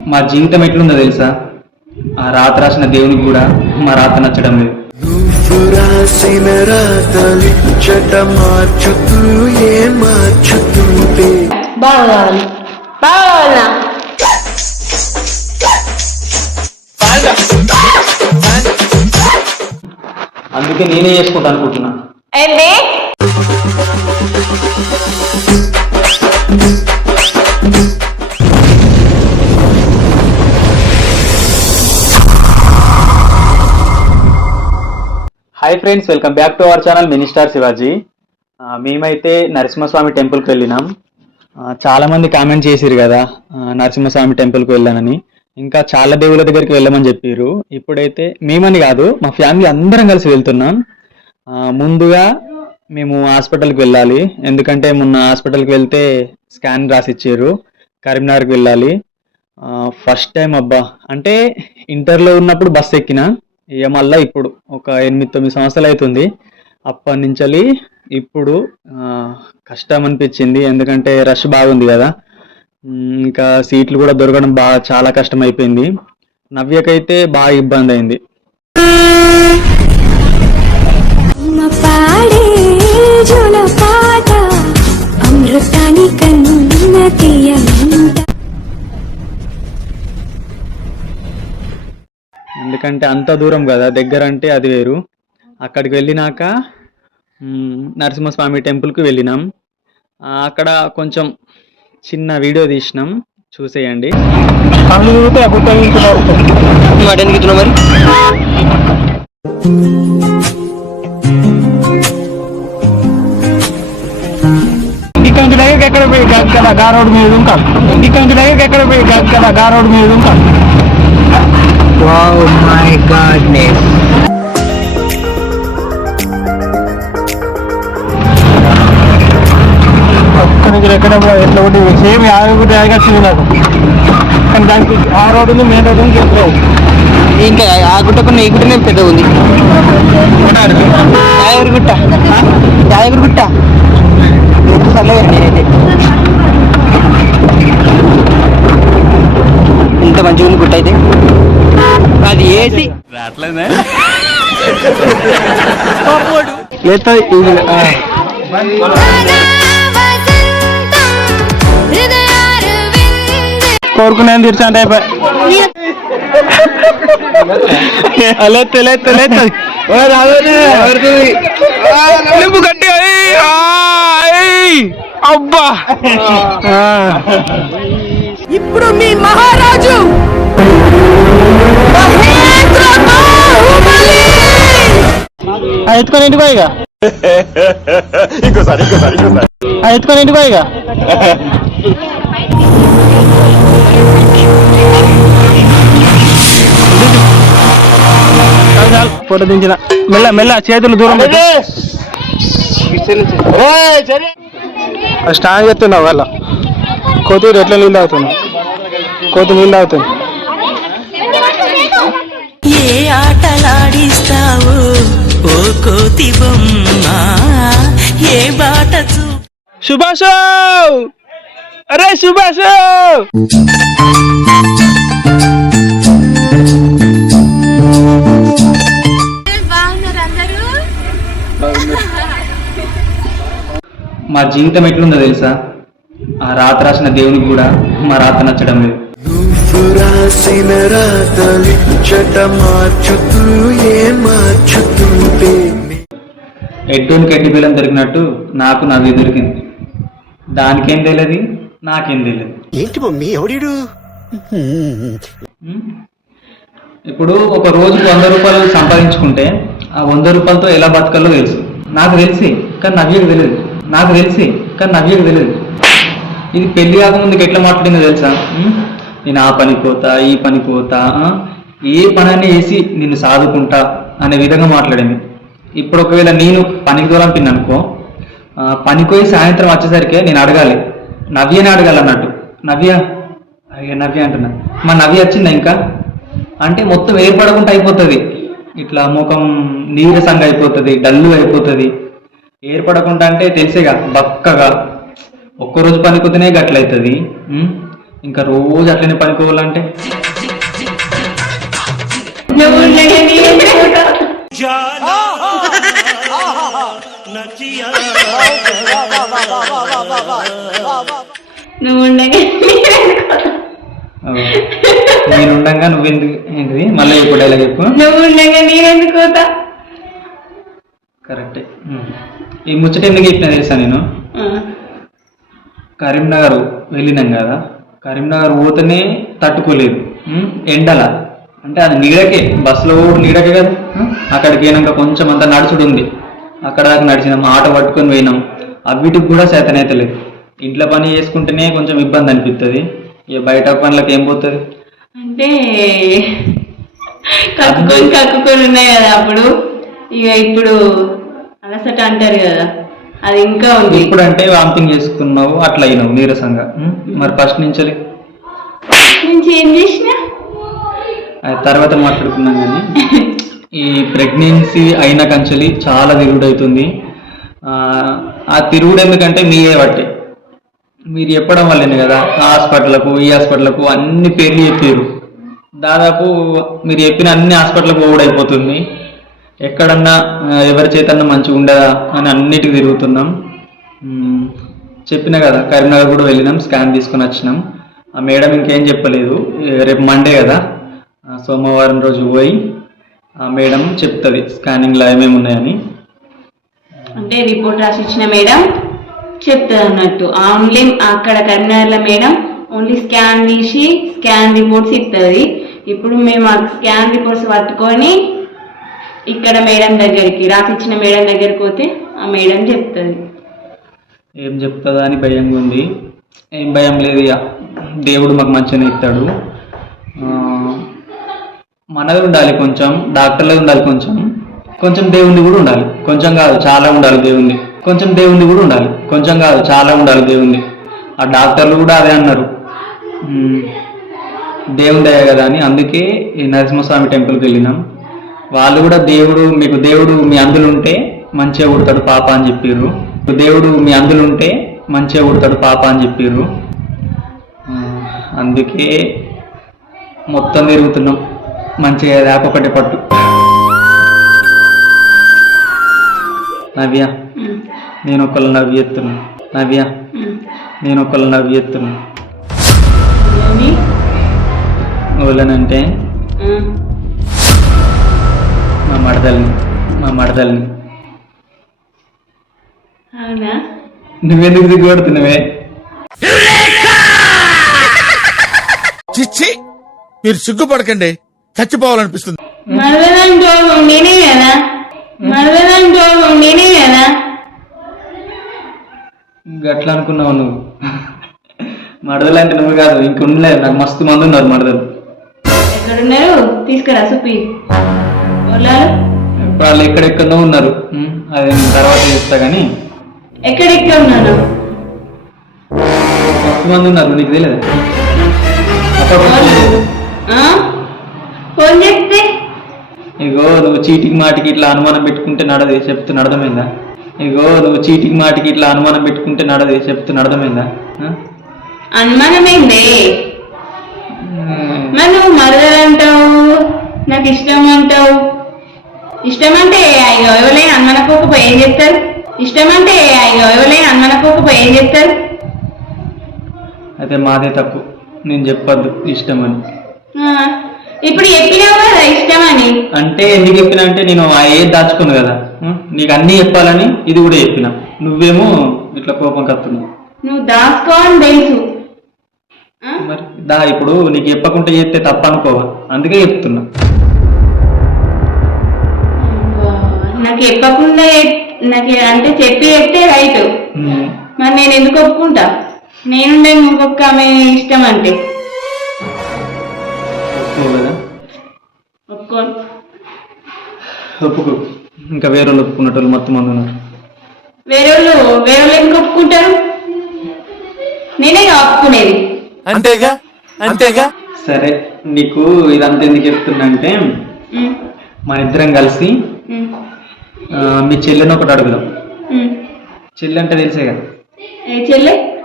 మా జీవితం ఎట్లుందో తెలుసా? ఆ రాత రాసిన దేవునికి కూడా మా రాత నచ్చడం లేదు. రాసిన రాతలిచ్చట మార్చుతూ ఏ మార్చుతుంటే? అందుకే నేనే చేసుకుంటా అనుకుంటున్నా. ఏంటి? Hi friends welcome back to our channel minister Shivaji మేమైతే నరసింహస్వామి టెంపుల్కి వెళ్ళినాం. చాలామంది చాలా మంది కామెంట్ చేసిరు కదా నరసింహస్వామి టెంపుల్కి వెళ్ళానని. ఇంకా చాలా దేవుళ్ళ దగ్గరికి వెళ్ళమని చెప్పారు ఇప్పుడైతే మేమని కాదు మా ఫ్యామిలీ అందరం కలిసి వెళ్తున్నాం. ముందుగా మేము హాస్పిటల్కి వెళ్ళాలి. ఎందుకంటే మొన్న హాస్పిటల్కి వెళ్తే స్కాన్ రాసి ఇచ్చారు కరీంనగర్కి వెళ్ళాలి. ఫస్ట్ టైం అబ్బా. అంటే ఇంటర్లో ఉన్నప్పుడు బస్సు ఎక్కినా ఇక మళ్ళీ ఇప్పుడు ఒక ఎనిమిది తొమ్మిది సంవత్సరాలు అవుతుంది. అప్పటి నుంచి ఇప్పుడు కష్టం అనిపించింది. ఎందుకంటే రష్ బాగుంది కదా. ఇంకా సీట్లు కూడా దొరకడం బాగా చాలా కష్టం అయిపోయింది నవ్యకైతే బాగా ఇబ్బంది అయింది. అమృతాని ఎందుకంటే అంత దూరం కదా దగ్గర అంటే అది వేరు. అక్కడికి వెళ్ళినాక నరసింహస్వామి టెంపుల్కి వెళ్ళినాం. అక్కడ కొంచెం చిన్న వీడియో తీసినాం. చూసేయండి. మటన్ గిట్టున్నా నుంచి ఎక్కడ పోయి కదా గా రోడ్ మీద ఉంటాం ఇక్కడ నుంచి ఎక్కడ పోయి కదా గా రోడ్ మీద ఉంటాం వావ్ మై గాడ్నెస్ నుంచి ఎక్కడ ఎట్లా ఒకటి సేమ్ యాభై యాభై వచ్చింది నాకు. కానీ దానికి ఆ రోడ్ ఉంది మెయిన్ రోడ్ ఉంది ఎట్లా ఇంకా ఆ గుట్ట కన్నా ఈ గుట్టనే పెద్ద ఉంది. యాదగిరి గుట్ట యాదగిరి గుట్ట సర్లేదు నేనైతే. ఇంత మంచిగా ఉంది గుట్ట అయితే. అది ఏసి లేదా ఇది ఆ. కోరుకునేది తీర్చా అంటే లేతే లేతే లేతే నింపు గట్టి అయ్, ఆ, అయ్, అబ్బా. ఇప్పుడు మీ మహారాజు ఎత్తుకొని ఇంటికి పోయిగా ఆ, ఎత్తుకొని ఇంటికి పోయిగా ఫోటో దించిన. మెల్ల మెల్ల చేతులు దూరం స్టాండ్ చెప్తున్నావు వాళ్ళ. కోతూరు ఎట్లా నీళ్ళు తాగుతున్నావు? కోతు నీళ్ళు తాగుతుంది ఏ ఆటలాడిస్తావు? ఓ కోతి బొమ్మ ఏ బాట చూ సుభాష్ అరే సుభాష్ మా జీవితం ఎట్లుందో తెలుసా? ఆ రాత రాసిన దేవునికి కూడా మా రాత నచ్చడం లేదు. నువ్వు రాసిన రాతలిచ్చట మార్చుతూ ఏ మార్చుతుంటే ఎడ్డోనికి ఎడ్డి పిల్లం దొరికినట్టు నాకు నవ్వి దొరికింది. దానికేం తెలియదు నాకేం తెలియదు. ఏంటి మమ్మీ ఎవడీడు? ఉమ్. ఇప్పుడు ఒక రోజుకు వంద రూపాయలు సంపాదించుకుంటే ఆ వంద రూపాయలతో ఎలా బతకాలో తెలుసు. నాకు తెలిసి కానీ నవ్యకు తెలియదు. నాకు తెలిసి కానీ నవ్యకు తెలియదు. ఇది పెళ్ళి కాకముందుకు ఎట్లా మాట్లాడిందో తెలుసా? నేను ఆ పని పోతా ఈ పని పోతా ఏ ఏ అని వేసి నేను సాదుకుంటా అనే విధంగా మాట్లాడింది. ఇప్పుడు ఒకవేళ నేను పనికి దూరం పిన్ అనుకో సాయంత్రం వచ్చేసరికి నేను అడగాలి. నవ్యని అడగాలి అన్నట్టు. నవ్య? అయ్యా నవ్య అంటున్నా. మా నవ్య వచ్చిందా ఇంకా? అంటే మొత్తం ఏర్పడకుండా అయిపోతుంది. ఇట్లా ముఖం నీరసంగా అయిపోతుంది డల్లు అయిపోతుంది. ఏర్పడకుండా అంటే తెలిసేగా బక్కగా. ఒక్కరోజు పనికొతేనే గట్లయితుంది ఇంకా రోజు అట్లనే పనుకోవాలంటే? నువ్వు? నేను ఉండగా నువ్వెందుకు? ఏంటిది? మళ్ళీ ఇప్పుడు డైలాగ్ చెప్పు. నువ్వు ఉండగా నేనెందుకు పోతా? కరెక్టే. ఈ ముచ్చట ఎందుకు చెప్పినా తెలుసా నేను? కరీంనగర్ వెళ్ళినాం కదా? కరీంనగర్ పోతేనే తట్టుకోలేదు. ఎండల. అంటే అది నీడకే బస్సులో నీడకే కదా. అక్కడికి పోయినాక కొంచెం అంత నడుచుడు ఉంది అక్కడ దాకా నడిచినాం ఆటో పట్టుకొని పోయినాం. అవిటికి కూడా చేతనైతే లేదు ఇంట్లో పని చేసుకుంటేనే కొంచెం ఇబ్బంది అనిపిస్తుంది ఇక బయట పనులకు ఏం పోతుంది? అంటే కక్కుకొని కక్కుకొని ఉన్నాయి కదా అప్పుడు. ఇక ఇప్పుడు అలసట అంటారు కదా. అది ఇంకా ఉంది. ఇప్పుడు అంటే వామిటింగ్ చేసుకున్నావు అట్లా అయినావు నీరసంగా. మరి ఫస్ట్ నుంచి నుంచి ఏం చేసినా? అది తర్వాత మాట్లాడుకున్నాం కానీ. ఈ ప్రెగ్నెన్సీ అయిన కంచెలి చాలా తిరుగుడు అవుతుంది ఆ, తిరుగుడు ఎందుకంటే మీరే బట్టే మీరు చెప్పడం వల్లనే కదా ఆ హాస్పిటల్కు ఈ హాస్పిటల్కు అన్ని పేర్లు చెప్పారు దాదాపు మీరు చెప్పిన అన్ని హాస్పిటల్కి పోవుడు అయిపోతుంది ఎక్కడన్నా ఎవరి చేతన్నా మంచిగా ఉండదా అని అన్నిటికి తిరుగుతున్నాం. చెప్పిన కదా కరీంనగర్ కూడా వెళ్ళినాం స్కాన్ తీసుకొని వచ్చినాం. ఆ మేడం ఇంకేం చెప్పలేదు. రేపు మండే కదా. సోమవారం రోజు పోయి ఆ మేడం చెప్తుంది స్కానింగ్లో ఏమేమి ఉన్నాయని. అంటే రిపోర్ట్ రాసి ఇచ్చిన మేడం చెప్తుంది అన్నట్టు. ఓన్లీ అక్కడ కరీంనగర్లో మేడం ఓన్లీ స్కాన్ తీసి స్కాన్ రిపోర్ట్స్ ఇస్తుంది ఇప్పుడు మేము ఆ స్కాన్ రిపోర్ట్స్ పట్టుకొని ఇక్కడ మేడం దగ్గరికి రాసిచ్చిన మేడం దగ్గరికి పోతే ఆ మేడం చెప్తుంది. ఏం చెప్తుందా అని భయంగా ఉంది. ఏం భయం లేదు ఇక దేవుడు మాకు మంచిగానే ఇస్తాడు. మనది ఉండాలి కొంచెం డాక్టర్లే ఉండాలి కొంచెం. కొంచెం దేవుణ్ణి కూడా ఉండాలి. కొంచెం కాదు చాలా ఉండాలి దేవుణ్ణి. కొంచెం దేవుణ్ణి కూడా ఉండాలి. కొంచెం కాదు చాలా ఉండాలి దేవుణ్ణి. ఆ డాక్టర్లు కూడా అదే అన్నారు. దేవుని దయ కదా అని. అందుకే నరసింహస్వామి టెంపుల్కి వెళ్ళినాం. వాళ్ళు కూడా దేవుడు మీకు దేవుడు మీ అందులో ఉంటే మంచిగా కుడతాడు పాప అని చెప్పిర్రు. దేవుడు మీ అందులో ఉంటే మంచిగా కుడతాడు పాప అని చెప్పిర్రు. ఆ, అందుకే మొత్తం తిరుగుతున్నాం. మంచిగా లేకపోతే పట్టు. నవ్య నేను ఒకళ్ళు నవ్వి ఎత్తున్నా నవ్య. నేను ఒకళ్ళు నవ్వి ఎత్తున్నా ఏమి? మా మడదల్ని మా మడదల్ని. అవునా? నువ్వెందుకు దిగుబడుతున్నావే చిచ్చి మీరు సిగ్గుపడకండి. చచ్చిపోవాలనిపిస్తుంది. మరదలంటో నేనే కదా? నేనే కదా? గట్లా అనుకున్నావు నువ్వు. మడదలు అంటే నువ్వు కాదు ఇంక ఉండలేదు. నాకు మస్తు మంది ఉన్నారు మడదలు. ఎక్కడున్నారు? తీసుకురా సుప్పి. వాళ్ళు ఎక్కడెక్కడో ఉన్నారు. అది నేను తర్వాత చెప్తా కానీ ఎక్కడెక్కడ ఉన్నాను మస్తు మంది ఉన్నారు నీకు తెలియదు? ఫోన్ చేస్తే? ఇగో నువ్వు చీటికి మాటికి ఇట్లా అనుమానం పెట్టుకుంటే నడది చెప్తున్నా అర్థమైందా ఇగో నువ్వు చీటికి మాటికి ఇట్లా అనుమానం పెట్టుకుంటే నడది చెప్తున్నా అర్థమైందా ఆ? అనుమానమైంది? మరి నువ్వు మరదలంటావు నాకు ఇష్టం అంటావు. ఇష్టం అంటే అయ్యో ఎవరైనా అనుమానకోకపోయి ఏం చెప్తారు ఇష్టం అంటే అయ్యో ఎవరైనా అనుమానకోకపోయి ఏం చెప్తారు అయితే మాదే తప్పు. నేను చెప్పొద్దు ఇష్టం అని ఇప్పుడు చెప్పినావు కదా ఇష్టం అని అంటే ఎందుకు చెప్పినా అంటే నేను ఆ ఏది దాచుకున్నా కదా? నీకు అన్నీ చెప్పాలని ఇది కూడా చెప్పిన. నువ్వేమో ఇట్లా కోపం కత్తున్నావు నువ్వు దాచుకోవని తెలుసు? మరి దా ఇప్పుడు నీకు చెప్పకుండా చేస్తే తప్ప అనుకోవా అందుకే చెప్తున్నా. నాకు చెప్పకుండా చెప్- నాకు అంటే చెప్పి చెప్తే రైట్. మరి నేను ఎందుకు ఒప్పుకుంటా? నేనుండే ఇంకొక ఆమె ఇష్టం అంటే. ఒప్పుకోను. ఒప్పుకో. ఇంకా వేరే వాళ్ళు ఒప్పుకున్నట్టు మొత్తం మంది ఉన్నారు. వేరే వాళ్ళు వేరే వాళ్ళు ఎందుకు ఒప్పుకుంటారు? నేనే ఒప్పుకునేది. అంతేగా? అంతేగా? సరే నీకు ఇదంతా ఎందుకు చెప్తున్నా అంటే మన ఇద్దరం కలిసి మీ చెల్లెని ఒకటి అడుగుదాం. చెల్లి అంటే తెలిసే కదా? చెల్లె?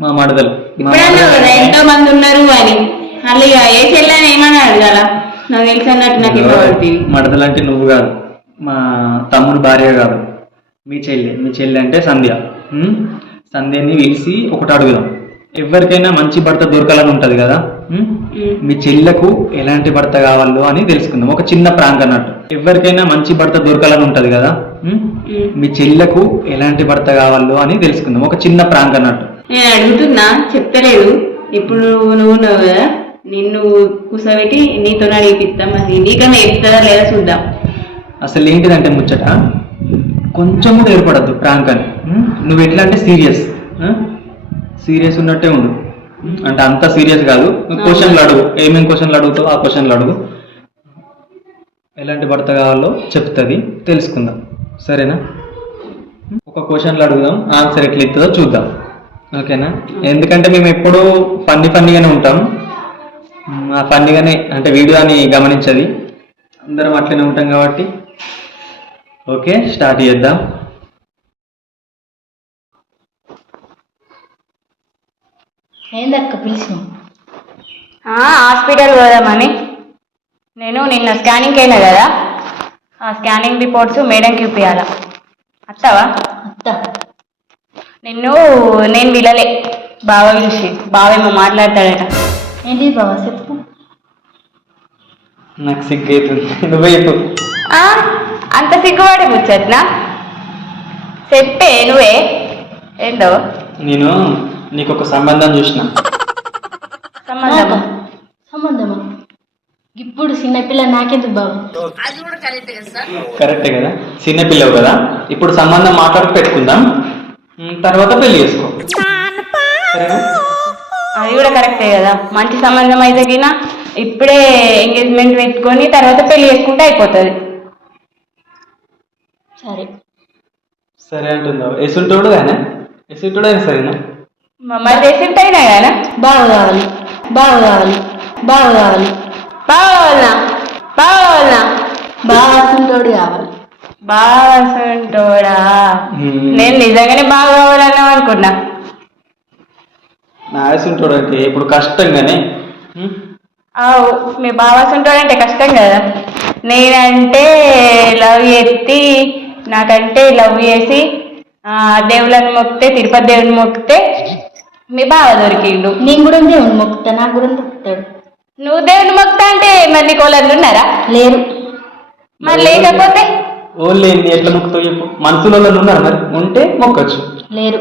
మా మడదలు. ఎంతో మంది ఉన్నారు అని. ఇక ఏ చెల్లని ఏమని అడగాల? నాకు తెలిసి అన్నట్టు నాకు మడదలు అంటే నువ్వు కాదు. మా తమ్ముడు భార్య కాదు. మీ చెల్లి. మీ చెల్లి అంటే సంధ్య? సంధ్యని పిలిచి ఒకటి అడుగుదాం. ఎవరికైనా మంచి భర్త దొరకాలని ఉంటది కదా? మీ చెల్లెకు ఎలాంటి భర్త కావాలో అని తెలుసుకుందాం. ఒక చిన్న ప్రాంక్ అన్నట్టు. ఎవరికైనా మంచి భర్త దొరకాలని ఉంటది కదా? మీ చెల్లెకు ఎలాంటి భర్త కావాలో అని తెలుసుకుందాం. ఒక చిన్న ప్రాంక్ అన్నట్టు. నేను అడుగుతున్నా చెప్తలేదు. ఇప్పుడు నువ్వు ఉన్నావు కదా? నిన్ను కూర్చోబెట్టి నీతో అడిగిపిస్తాం మరి నీకన్నా చెప్తారా లేదా చూద్దాం. అసలు ఏంటిదంటే ముచ్చట? కొంచెం కూడా ఏర్పడద్దు ప్రాంక్ అని? నువ్వు ఎట్లా అంటే సీరియస్. సీరియస్ ఉన్నట్టే ఉండు? అంటే అంత సీరియస్ కాదు. క్వశ్చన్లు అడుగు. ఏమేమి క్వశ్చన్లు అడుగుతావు ఆ క్వశ్చన్లు అడుగు. ఎలాంటి భర్త కావాలో చెప్తుంది తెలుసుకుందాం. సరేనా? ఒక క్వశ్చన్లు అడుగుదాం. ఆన్సర్ ఎట్లా ఇస్తుందో చూద్దాం. ఓకేనా? ఎందుకంటే మేము ఎప్పుడూ ఫన్నీ ఫన్నీగానే ఉంటాం. ఆ ఫన్నీగానే అంటే వీడియో అని గమనించది. అందరం అట్లనే ఉంటాం కాబట్టి. ఓకే స్టార్ట్ చేద్దాం. ఏందక్క పిలిచినావు ఆ, హాస్పిటల్ పోదామని నేను నిన్న స్కానింగ్కి అయినా కదా? ఆ స్కానింగ్ రిపోర్ట్స్ మేడంకి చూపించాలా అత్తావా? అత్త. నిన్ను నేను విలలే బావ పిలిచి బావేమో మాట్లాడతాడట. ఏంటి బావా చెప్పు. నాకు సిగ్గు అవుతుంది నువ్వే చెప్పు. ఆ, అంత సిగ్గుపడి ముచ్చట్నా? చెప్పే నువ్వే. ఏందో? నేను నీకు ఒక సంబంధం చూసిన. సంబంధమా? ఇప్పుడు చిన్నపిల్ల నాకెందుకు బావ కరెక్టే కదా చిన్న పిల్లవు కదా? ఇప్పుడు సంబంధం మాట్లాడి పెట్టుకుందాం. తర్వాత పెళ్ళి చేసుకో. అది కూడా కరెక్టే కదా? మంచి సంబంధం అయితే గిన ఇప్పుడే ఎంగేజ్మెంట్ పెట్టుకొని తర్వాత పెళ్ళి చేసుకుంటే అయిపోతుంది. సరే. సరే అంటున్నావు. ఎసుంటోడు కానీ ఎసుంటోడు అయినా సరేనా? మరి చేసింటైనా కదా? బావ కావాలి బావ కావాలి బావ కావాలి బావాలనా బావ అసంటోడు కావాలి ఉమ్, నేను నిజంగానే బాగా కావాలన్నాం అనుకున్నా. నా ఎసుంటోడు అంటే ఇప్పుడు కష్టంగానే. ఆవు మీ బావసంటోడు అంటే కష్టం కదా? నేనంటే లవ్ ఎత్తి నాకంటే లవ్ చేసి ఆ, దేవుళ్ళని మొక్కితే తిరుపతి దేవుని మొక్కితే మీ బావ దొరికిండు. నేను కూడా దేవుని మొక్కుతా నాకు కూడా మొక్కుతాడు. నువ్వు దేవుని మొక్తా అంటే మరి నీకు వాళ్ళందరూ ఉన్నారా? లేరు. మరి లేకపోతే? ఓన్లీ ఎట్లా మొక్కుతావు చెప్పు. మనసులో ఉన్నారు మరి? ఉంటే మొక్కచ్చు. లేరు.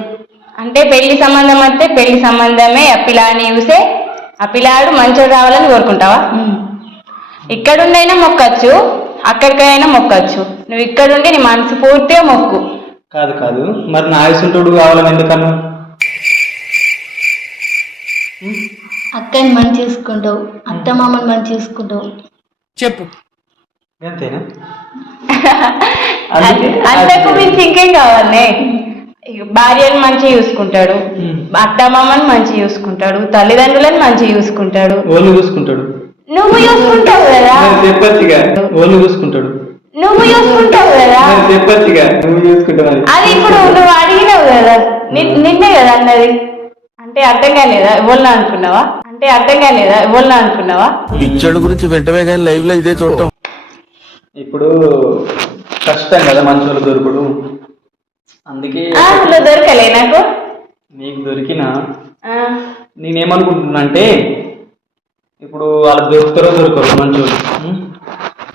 అంటే పెళ్ళి సంబంధం అంటే పెళ్ళి సంబంధమే. ఆ పిల్లాడిని చూసే ఆ పిల్లాడు మంచోడు రావాలని కోరుకుంటావా? ఉమ్. ఇక్కడుండైనా మొక్కచ్చు అక్కడికైనా మొక్కచ్చు. నువ్వు ఇక్కడుండి నీ మనసు పూర్తిగా మొక్కు. కాదు కాదు. మరి నా కావాలని ఎందుకన్నా అక్కని మంచి చూసుకుంటావు అత్త మామని మంచి చూసుకుంటావు చెప్పు. అంతేనా అంతకు మించి ఇంకేం కావాలి? భార్యను మంచిగా చూసుకుంటాడు ఉమ్. అత్తమామని మంచిగా చూసుకుంటాడు తల్లిదండ్రులను మంచిగా చూసుకుంటాడు. ఓళ్ళు చూసుకుంటాడు. నువ్వు చూసుకుంటావు కదా? చెప్పొచ్చుగా ఓళ్ళు చూసుకుంటాడు. నువ్వు చూసుకుంటావు కదా? మరి చెప్పొచ్చుగా నువ్వు చూసుకుంటావు మరి అది ఇప్పుడు నువ్వు అడిగినావు కదా నిన్నే కదా అన్నది. అంటే అర్థం కాలేదా? ఎవరినా అనుకున్నావా? అంటే అర్థం కాలేదా? ఎవరినా అనుకున్నావా? పిచ్చోడు గురించి వెంటనే కానీ లైవ్లో ఇదే చూడటం. ఇప్పుడు కష్టం కదా మనుషులు దొరుకుడు. అందుకే ఆ, నువ్వు దొరకలే నాకు. నీకు దొరికిన ఆ, నేనేమనుకుంటున్నా అంటే ఇప్పుడు వాళ్ళు దొరుకుతారో దొరకరు ఉం?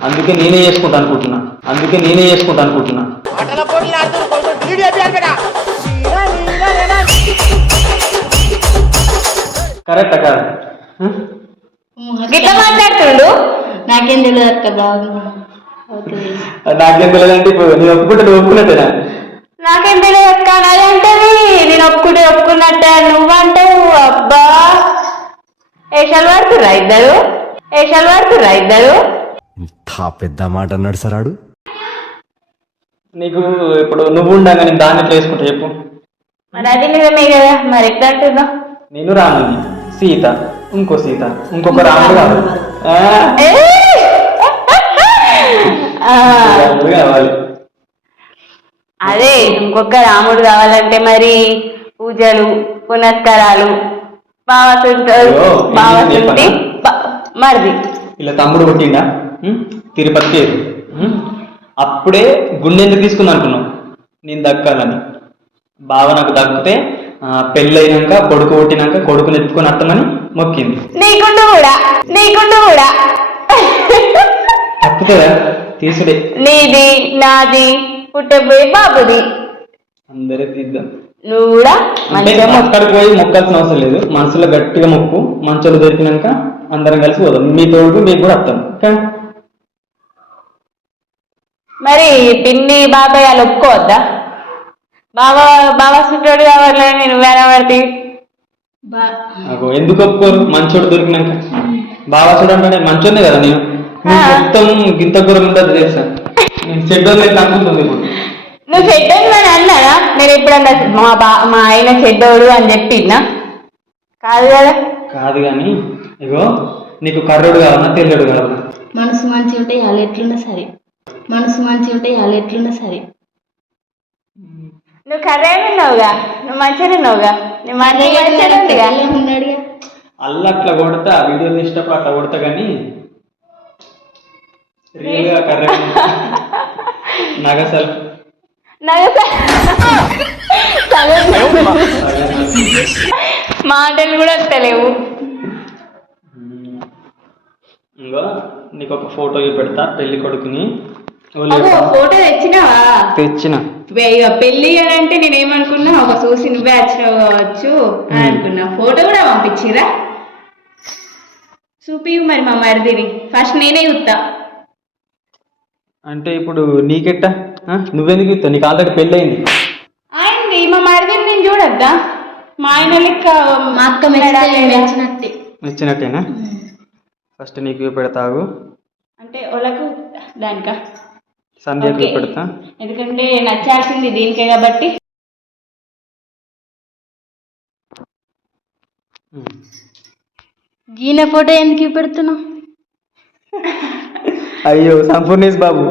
అందుకే నేనే చేసుకుంటా అనుకుంటున్నా. అందుకే నేనే చేసుకుంటా అనుకుంటున్నా. కరెక్టా కాదు ఉం? గిట్ల మాట్లాడుతుండు నాకేం తెలియదు అక్క. అది నాకేం తెలియదంటే ఇప్పుడు నేను ఒప్పుకుంటే నువ్వు ఒప్పుకున్నట్టేనా? నాకేం తెలియదు అక్క. నాదంటది నేను ఒప్పుకుంటే ఒప్పుకున్నట్ట. నువ్వంటావు అబ్బా. ఏషాలు పడుతుర్రా ఇద్దరు? ఏషాలు పడుతుర్రా ఇద్దరు? ఇంత పెద్ద మాట అన్నాడు సరాడు నీకు ఇప్పుడు నువ్వు ఉండగా నేను దాన్ని ఎట్లా వేసుకుంటా చెప్పు. మరి అది నిజమే కదా. మరి ఎట్లా అంటున్నావు నేను రాముని సీత ఇంకో సీత ఇంకొక రాముడు కాదు కావాలి అదే ఇంకొక రాముడు కావాలంటే మరి పూజలు పునస్కారాలు మరిది. ఇలా తమ్ముడు పుట్టిండా. ఉం? అప్పుడే గుండె ఎందుకు తీసుకుంది నేను దక్కాలని. బావ నాకు దక్కితే పెళ్ళైనాక కొడుకు పుట్టినాక కొడుకుని ఎత్తుకొని అత్తమని మొక్కింది. నీకుండు కూడా నీకుండు కూడా. తప్పుతుందా? తీసుడే. నీది నాది పుట్టబోయే బాబుది. అందరే తీద్దాం. నువ్వు కూడా మంచిగా. అక్కడికి పోయి మొక్కాల్సిన అవసరం లేదు. మనసులో గట్టిగా మొక్కు. మంచోళ్ళు దొరికినాక అందరం కలిసి పోదాం. మీ తోడు మీకు కూడా వస్తాం? మరి పిన్ని బాబాయ్ వాళ్ళు ఒప్పుకోవద్దా? బాబా బాబా సుంటాడు కావాలని నువ్వు అగో ఎందుకు ఒప్పుకోరు? మంచోడు దొరికినాక. బాగా చూడండి మంచోనే కదా నేను. మొత్తం గింత కూర తెలుసా? నేను చెడ్డోళ్ళు అయితే అనుకుంటుంది ఇప్పుడు. నువ్వు చెడ్డోడు అని అన్నానా నేను ఎప్పుడన్నా మా బా మా ఆయన చెడ్డోడు అని చెప్పినా కాదు కదా. కాదు కానీ ఇగో నీకు కర్రోడు కావాలన్నా తెల్లడు కావాలన్నా. మనసు మంచి ఉంటే వాళ్ళు ఎట్లున్నా సరే. మనసు మంచి ఉంటే వాళ్ళు ఎట్లున్నా సరే. నువ్వు కర్రే ఉన్నావుగా? నువ్వు మంచిగా ఉన్నావుగా? నువ్వు మంచి మంచిగా ఉందిగా? ఉన్నాడుగా? అల్ల అట్లా కొడతా ఆ వీడియోలు తీసేటప్పుడు అట్లా కొడతా కానీ రియల్గా కర్ర నగసలు నాకు మాటలు కూడా వస్తలేవు. ఇంకో నీకు ఒక ఫోటో పెడతా పెళ్ళి కొడుకుని ఫోటో తెచ్చినావా? తెచ్చిన. పెళ్ళి అని అంటే నేనేమనుకున్నా ఒక చూసి నువ్వే వచ్చినావు కావచ్చు అని అనుకున్నా. ఫోటో కూడా పంపించిరా చూపి మరి మా మరిదిని. ఫస్ట్ నేనే చూస్తా అంటే ఇప్పుడు నీకెట్టా? నువ్వెందుకు ఇస్తావు నీకు ఆల్రెడీ పెళ్ళి అయింది. ఆయనది మా మరిదిని నేను చూడద్దా? మా ఆయన లెక్క మా అక్క మెచ్చితే మెచ్చినట్టే. నచ్చినట్టేనా ఫస్ట్ నీకు పెడతావు అంటే వాళ్ళకు దానికా? సంధ్యకు. పెడతా. ఎందుకంటే నచ్చాల్సింది దీనికే కాబట్టి. గీన ఫోటో ఎందుకు పెడుతున్నావు అయ్యో సంపూర్ణేష్ బాబు.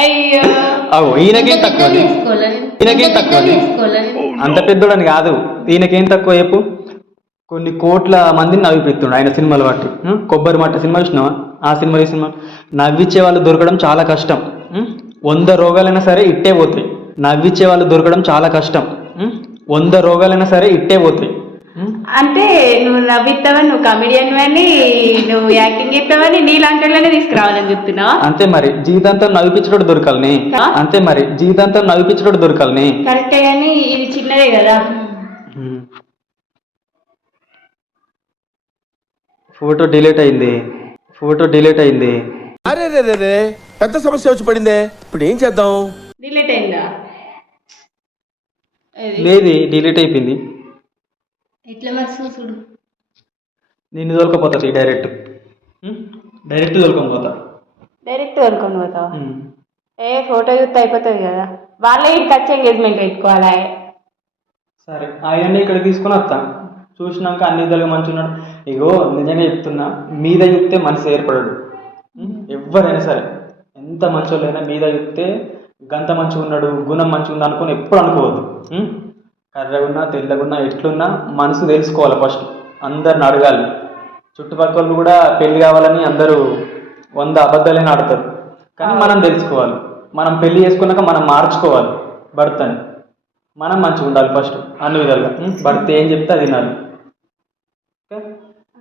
అయ్యో. అవు ఈయనకేం తక్కువ ఈయనకేం తక్కువ అంత పెద్దోడని కాదు. ఈయనకేం తక్కువ చెప్పు. కొన్ని కోట్ల మందిని నవ్విపెత్తుండు ఆయన సినిమాలు బట్టి? కొబ్బరి మట్ట సినిమా చూసినావా? ఆ సినిమా ఈ సినిమా నవ్విచ్చే వాళ్ళు దొరకడం చాలా కష్టం? వంద రోగాలైనా సరే ఇట్టే పోతాయి. నవ్విచ్చే వాళ్ళు దొరకడం చాలా కష్టం? వంద రోగాలైనా సరే ఇట్టే పోతాయి? అంటే నువ్వు నవ్విస్తావని నువ్వు కమెడియన్ అని నువ్వు యాక్టింగ్ చేస్తావని నీలాంటి వాళ్ళనే తీసుకురావాలని చెప్తున్నావా? అంతే మరి. జీవితాంతం నవ్విపించడం దొరకాలని? అంతే మరి. జీవితాంతం నవ్విపించడం దొరకాలని కరెక్టే కానీ ఇది చిన్నదే కదా. ఫోటో డిలీట్ అయింది. ఫోటో డిలీట్ అయింది. అరే రే రే రే. పెద్ద సమస్య వచ్చి పడిందే. ఇప్పుడు ఏం చేద్దాం? డిలీట్ అయిందా. లేదు డిలీట్ అయిపోయింది. ఎట్లా మరి చూసుడు నిన్ను తోలుకపోతా డైరెక్ట్? డైరెక్ట్ తోలుకొని పోతా. డైరెక్ట్ వరకు పోతావా ఉం. ఏ ఫోటో చూస్తే అయిపోతుంది కదా. వాళ్ళే ఇంటికి వచ్చి ఎంగేజ్మెంట్ పెట్టుకోవాలి? సరే ఆయన ఇక్కడ తీసుకొని వస్తా. చూసినాక అన్ని విధాలుగా మంచి ఉన్నాడు ఇగో నిజంగా చెప్తున్నా మీద చెప్తే మనసు ఏర్పడడు? ఎవరైనా సరే. ఎంత మంచోళ్ళైనా మీద చెప్తే గంత మంచిగా ఉన్నాడు గుణం మంచిగా ఉంది అనుకొని ఎప్పుడు అనుకోవద్దు? కర్రగున్నా తెల్లగున్నా ఎట్లున్నా మనసు తెలుసుకోవాలి ఫస్ట్. అందరిని అడగాలి. చుట్టుపక్కల కూడా పెళ్ళి కావాలని అందరూ వంద అబద్ధాలైనా ఆడతారు. కానీ మనం తెలుసుకోవాలి. మనం పెళ్ళి చేసుకున్నాక మనం మార్చుకోవాలి భర్తని. మనం మంచిగా ఉండాలి ఫస్ట్ అన్ని విధాలుగా? భర్త ఏం చెప్తే అది వినాలి. ఓకే?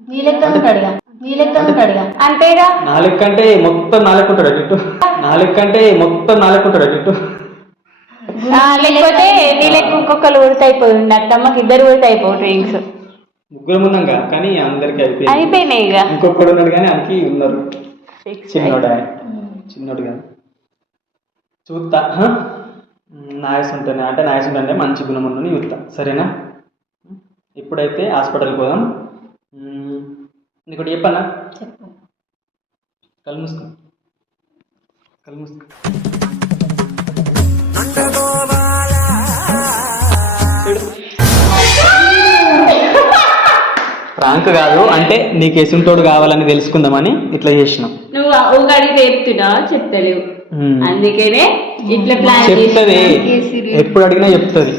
నీ లెక్క ఉంటాడుగా నీ లెక్క అంతేగా? నా లెక్క అంటే మొత్తం నా లెక్క ఉంటాడు ఇటు. నా లెక్క అంటే మొత్తం నా లెక్క ఉంటాడు ఆ, లేకపోతే నీ లెక్క ఇంకొకరు ఊరితే అయిపోయింది అత్తమ్మకి ఇద్దరు ఊరితే అయిపోవు డ్రింక్స్. ముగ్గురం ఉన్నాంగా కానీ అందరికి అయిపోయింది. అయిపోయినాయి ఇక. ఇంకొకడు ఉన్నాడు కానీ ఆయనకి ఉన్నారు. చిన్నోడు. ఆయన చిన్నోడు కానీ చూస్తా? నాయస్ ఉంటానే అంటే నాయస్ ఉంటే మంచి గుణం ఉందని చూస్తా సరేనా? ఇప్పుడైతే హాస్పిటల్కి పోదాం. నీకు ఒకటి చెప్పన్నా చెప్పు. కళ్ళు మూసుకో కళ్ళు మూసుకో ప్రాంక్ కాదు అంటే నీకు ఎసుంటోడు కావాలని తెలుసుకుందామని ఇట్లా చేసినాం. నువ్వు ఉగాడి చెప్తున్నావా చెప్తలేవు. అందుకనే ఇట్లా ప్లాన్ చెప్తుంది. ఎప్పుడు అడిగినా చెప్తుంది.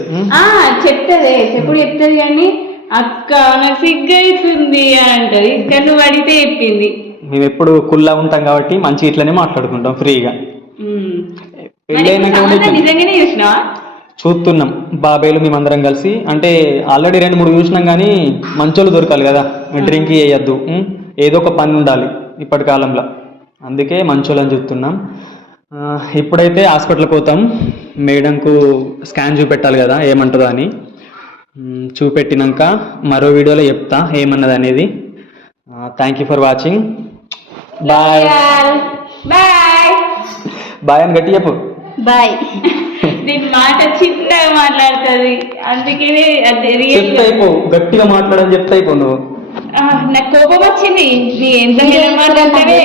చెప్తదే. ఎప్పుడు చెప్తుంది కానీ అక్క నాకు సిగ్గు అవుతుంది అని అంటది. ఇక్కడ నువ్వు అడిగితే చెప్పింది. మేము ఎప్పుడు కుల్లా ఉంటాం కాబట్టి మంచి ఇట్లనే మాట్లాడుకుంటాం ఫ్రీగా. ఉమ్. మరి పెళ్ళైనాక ఇప్పుడు కూడా సంబంధం ఇట్లనే. నిజంగానే చూసినావా? చూస్తున్నాం. బాబాయ్లు మేమందరం కలిసి. అంటే ఆల్రెడీ రెండు మూడు చూసినాం కానీ మంచోళ్ళు దొరకాలి కదా. డ్రింక్ చేయొద్దు ఉం? ఏదో ఒక పని ఉండాలి ఇప్పటి కాలంలో. అందుకే మంచోళ్ళని చూస్తున్నాం. ఆ, ఇప్పుడైతే హాస్పిటల్కి పోతాం. మేడంకు స్కాన్ చూపెట్టాలి కదా ఏమంటుందో అని. చూపెట్టినాక మరో వీడియోలో చెప్తా ఏమన్నది అనేది thank you for watching bye bye bye అని గట్టి చెప్పు. బాయ్ దీని మాట చిన్నగా మాట్లాడుతుంది. అందుకనే అది గట్టిగా మాట్లాడని చెప్తా అయిపో నువ్వు. నాకు కోపం వచ్చింది. నీ ఎంత వీడియో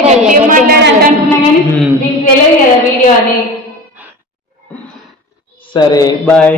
గట్టిగా మాట్లాడాలి అంటున్నా కానీ. నీకు తెలియదు కదా వీడియో అని సరే బాయ్